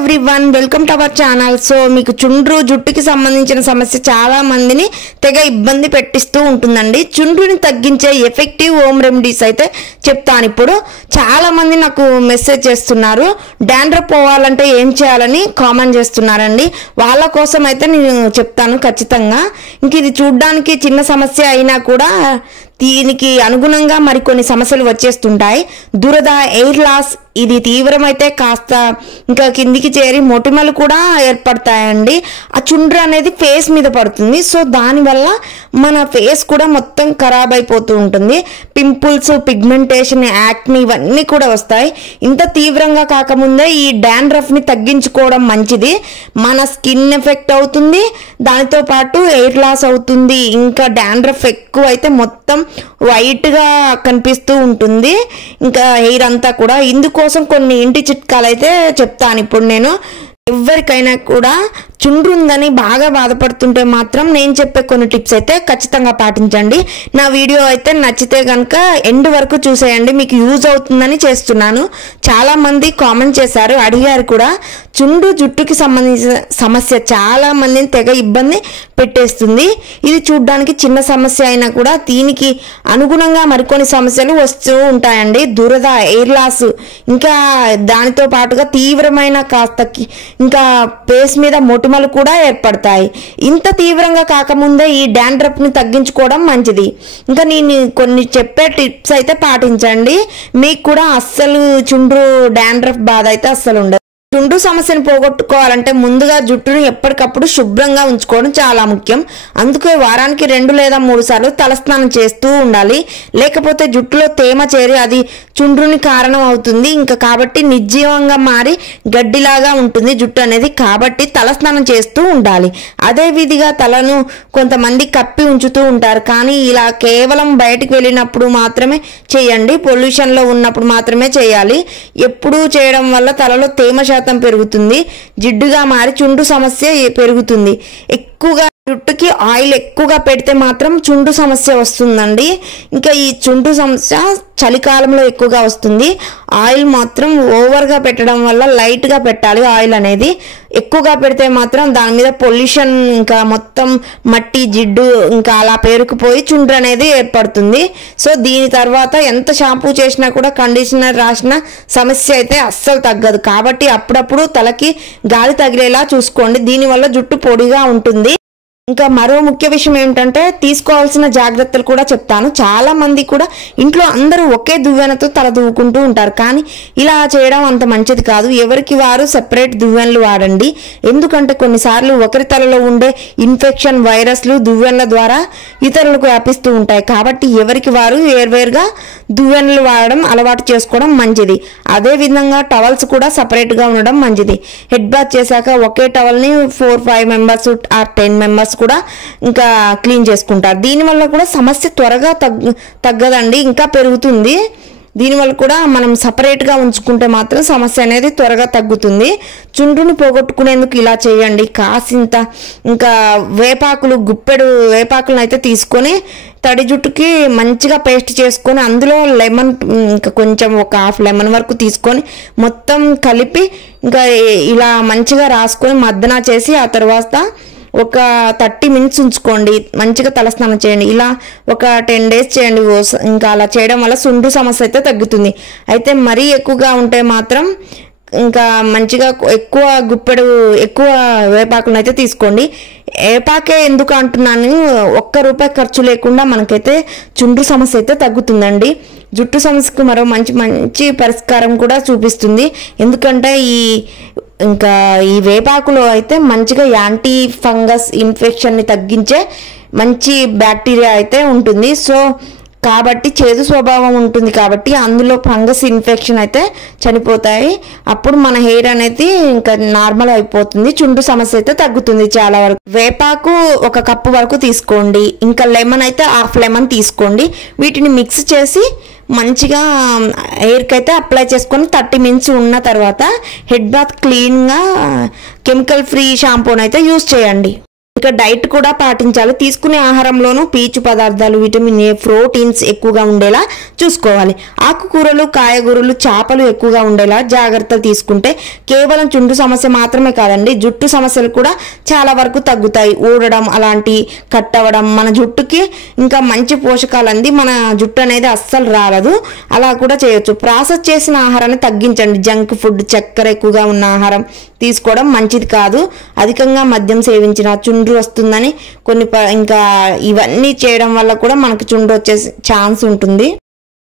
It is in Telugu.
Everyone welcome to our channel. So మీకు చుండ్రు జుట్టుకి సంబంధించిన సమస్య చాలా మందిని తెగ ఇబ్బంది పెట్టిస్తూ ఉంటుందండి. చుండ్రుని తగ్గించే ఎఫెక్టివ్ హోమ్ రెమెడీస్ అయితే చెప్తాను. ఇప్పుడు చాలా మంది నాకు మెసేజ్ చేస్తున్నారు, డాండ్రఫ్ పోవాలంటే ఏం చేయాలని కామెంట్ చేస్తున్నారండి. వాళ్ళ కోసం అయితే నేను చెప్తాను ఖచ్చితంగా. ఇంక ఇది చూడడానికి చిన్న సమస్య అయినా కూడా దీనికి అనుగుణంగా మరికొన్ని సమస్యలు వచ్చేస్తుంటాయి. దురద, ఎయిర్ లాస్, ఇది తీవ్రమైతే కాస్త ఇంకా కిందికి చేరి మొటిమలు కూడా ఏర్పడతాయండి. ఆ చుండ్రు అనేది ఫేస్ మీద పడుతుంది. సో దానివల్ల మన ఫేస్ కూడా మొత్తం ఖరాబ్ అయిపోతూ ఉంటుంది. పింపుల్స్, పిగ్మెంటేషన్, యాక్ని ఇవన్నీ కూడా వస్తాయి. ఇంత తీవ్రంగా కాకముందే ఈ డాండ్రఫ్ని తగ్గించుకోవడం మంచిది. మన స్కిన్ ఎఫెక్ట్ అవుతుంది, దానితో పాటు ఎయిర్ లాస్ అవుతుంది. ఇంకా డాండ్రఫ్ ఎక్కువ అయితే మొత్తం వైట్గా కనిపిస్తూ ఉంటుంది, ఇంకా హెయిర్ అంతా కూడా. ఇందుకోసం కొన్ని ఇంటి చిట్కాలు అయితే చెప్తాను ఇప్పుడు నేను. ఎవరికైనా కూడా చుండ్రు ఉందని బాగా బాధపడుతుంటే మాత్రం నేను చెప్పే కొన్ని టిప్స్ అయితే ఖచ్చితంగా పాటించండి. నా వీడియో అయితే నచ్చితే కనుక ఎండ్ వరకు చూసేయండి, మీకు యూజ్ అవుతుందని చేస్తున్నాను. చాలా మంది కామెంట్ చేశారు, అడిగారు కూడా. చుండ్రు జుట్టుకి సంబంధించిన సమస్య చాలా మందిని తెగ ఇబ్బంది పెట్టేస్తుంది. ఇది చూడడానికి చిన్న సమస్య అయినా కూడా దీనికి అనుగుణంగా మరికొన్ని సమస్యలు వస్తూ ఉంటాయండి. దురద, ఎయిర్ లాస్, ఇంకా దానితో పాటుగా తీవ్రమైన కాస్త ఇంకా ఫేస్ మీద మొటిమలు కూడా ఏర్పడతాయి. ఇంత తీవ్రంగా కాకముందే ఈ డాండ్రఫ్ని తగ్గించుకోవడం మంచిది. ఇంకా నేను కొన్ని చెప్పే టిప్స్ అయితే పాటించండి, మీకు కూడా అస్సలు చుండ్రు డాండ్రఫ్ బాధ అయితే అస్సలు ఉండదు. చుండ్రు సమస్యను పోగొట్టుకోవాలంటే ముందుగా జుట్టును ఎప్పటికప్పుడు శుభ్రంగా ఉంచుకోవడం చాలా ముఖ్యం. అందుకే వారానికి 2 లేదా 3 సార్లు తలస్నానం చేస్తూ ఉండాలి. లేకపోతే జుట్టులో తేమ చేరి అది చుండ్రుని కారణం అవుతుంది. ఇంకా కాబట్టి నిర్జీవంగా మారి గడ్డిలాగా ఉంటుంది జుట్టు అనేది. కాబట్టి తలస్నానం చేస్తూ ఉండాలి. అదే విధిగా తలను కొంతమంది కప్పి ఉంచుతూ ఉంటారు, కానీ ఇలా కేవలం బయటికి వెళ్ళినప్పుడు మాత్రమే చేయండి. పొల్యూషన్లో ఉన్నప్పుడు మాత్రమే చేయాలి. ఎప్పుడూ చేయడం వల్ల తలలో తేమ పెరుగుతుంది, జిడ్డుగా మారి చుండ్రు సమస్య పెరుగుతుంది. ఎక్కువగా జుట్టుకి ఆయిల్ ఎక్కువగా పెడితే మాత్రం చుండ్రు సమస్య వస్తుందండి. ఇంకా ఈ చుండ్రు సమస్య చలికాలంలో ఎక్కువగా వస్తుంది. ఆయిల్ మాత్రం ఓవర్గా పెట్టడం వల్ల లైట్గా పెట్టాలి. ఆయిల్ అనేది ఎక్కువగా పెడితే మాత్రం దాని మీద పొల్యూషన్, ఇంకా మొత్తం మట్టి, జిడ్డు ఇంకా అలా పేరుకుపోయి చుండ్రు అనేది ఏర్పడుతుంది. సో దీని తర్వాత ఎంత షాంపూ చేసినా కూడా, కండిషనర్ రాసినా సమస్య అయితే అస్సలు తగ్గదు. కాబట్టి అప్పుడప్పుడు తలకి గాలి తగిలేలా చూసుకోండి. దీనివల్ల జుట్టు పొడిగా ఉంటుంది. ఇంకా మరో ముఖ్య విషయం ఏమిటంటే తీసుకోవాల్సిన జాగ్రత్తలు కూడా చెప్తాను. చాలా మంది కూడా ఇంట్లో అందరూ ఒకే దువ్వెనతో తల దువ్వుకుంటూ ఉంటారు, కానీ ఇలా చేయడం అంత మంచిది కాదు. ఎవరికి వారు సెపరేట్ దువ్వెనలు వాడండి. ఎందుకంటే కొన్నిసార్లు ఒకరి తలలో ఉండే ఇన్ఫెక్షన్, వైరస్లు దువ్వెనల ద్వారా ఇతరులకు వ్యాపిస్తూ ఉంటాయి. కాబట్టి ఎవరికి వారు వేర్వేరుగా దువ్వెనలు వాడడం అలవాటు చేసుకోవడం మంచిది. అదేవిధంగా టవల్స్ కూడా సపరేట్గా ఉండడం మంచిది. హెడ్ బాత్ చేశాక ఒకే టవల్ని 4-5 మెంబర్స్ ఆర్ 10 మెంబర్స్ కూడా ఇంకా క్లీన్ చేసుకుంటారు. దీనివల్ల కూడా సమస్య త్వరగా తగ్గదండి, ఇంకా పెరుగుతుంది. దీనివల్ల కూడా మనం సపరేట్గా ఉంచుకుంటే మాత్రం సమస్య అనేది త్వరగా తగ్గుతుంది. చుండ్రుని పోగొట్టుకునేందుకు ఇలా చేయండి. కాసింత ఇంకా వేపాకులు, గుప్పెడు వేపాకులను అయితే తీసుకొని తడి జుట్టుకి మంచిగా పేస్ట్ చేసుకొని అందులో లెమన్, ఇంకా కొంచెం ఒక హాఫ్ లెమన్ వరకు తీసుకొని మొత్తం కలిపి ఇంకా ఇలా మంచిగా రాసుకొని మద్దన చేసి ఆ తర్వాత ఒక 30 మినిట్స్ ఉంచుకోండి. మంచిగా తలస్నానం చేయండి. ఇలా ఒక 10 డేస్ చేయండి. ఇంకా అలా చేయడం వల్ల చుండ్రు సమస్య అయితే తగ్గుతుంది. అయితే మరీ ఎక్కువగా ఉంటే మాత్రం ఇంకా మంచిగా ఎక్కువ వేపాకులను అయితే తీసుకోండి. వేపాకే ఎందుకు అంటున్నాను, ₹1 ఖర్చు లేకుండా మనకైతే చుండ్రు సమస్య అయితే తగ్గుతుందండి. జుట్టు సమస్యకు మరో మంచి పరిష్కారం కూడా చూపిస్తుంది. ఎందుకంటే ఈ వేపాకులో అయితే మంచిగా యాంటీ ఫంగస్ ఇన్ఫెక్షన్ని తగ్గించే మంచి బ్యాక్టీరియా అయితే ఉంటుంది. సో కాబట్టి చేదు స్వభావం ఉంటుంది, కాబట్టి అందులో ఫంగస్ ఇన్ఫెక్షన్ అయితే చనిపోతాయి. అప్పుడు మన హెయిర్ అనేది ఇంకా నార్మల్ అయిపోతుంది. చుండ్రు సమస్య అయితే తగ్గుతుంది చాలా వరకు. వేపాకు 1 కప్పు వరకు తీసుకోండి. ఇంకా లెమన్ అయితే హాఫ్ లెమన్ తీసుకోండి. వీటిని మిక్స్ చేసి మంచిగా హెయిర్కి అయితే అప్లై చేసుకొని 30 మినిట్స్ ఉన్న తర్వాత హెడ్ బాత్ క్లీన్గా కెమికల్ ఫ్రీ షాంపూని అయితే యూజ్ చేయండి. ఇక డైట్ కూడా పాటించాలి. తీసుకునే ఆహారంలోనూ పీచు పదార్థాలు, విటమిన్ ఏ, ప్రోటీన్స్ ఎక్కువగా ఉండేలా చూసుకోవాలి. ఆకుకూరలు, కాయగూరలు, చేపలు ఎక్కువగా ఉండేలా జాగ్రత్తలు తీసుకుంటే కేవలం చుండ్రు సమస్య మాత్రమే కాదండి, జుట్టు సమస్యలు కూడా చాలా వరకు తగ్గుతాయి. ఊడడం అలాంటి కట్ అవ్వడం, మన జుట్టుకి ఇంకా మంచి పోషకాలు అంది మన జుట్టు అనేది అస్సలు రాలదు. అలా కూడా చేయొచ్చు. ప్రాసెస్ చేసిన ఆహారాన్ని తగ్గించండి. జంక్ ఫుడ్, చక్కెర ఎక్కువగా ఉన్న ఆహారం తీసుకోవడం మంచిది కాదు. అధికంగా మద్యం సేవించిన చుండ్రు వస్తుందని ఇంకా ఇవన్నీ చేయడం వల్ల కూడా మనకు చుండ్రు వచ్చే ఛాన్స్ ఉంటుంది.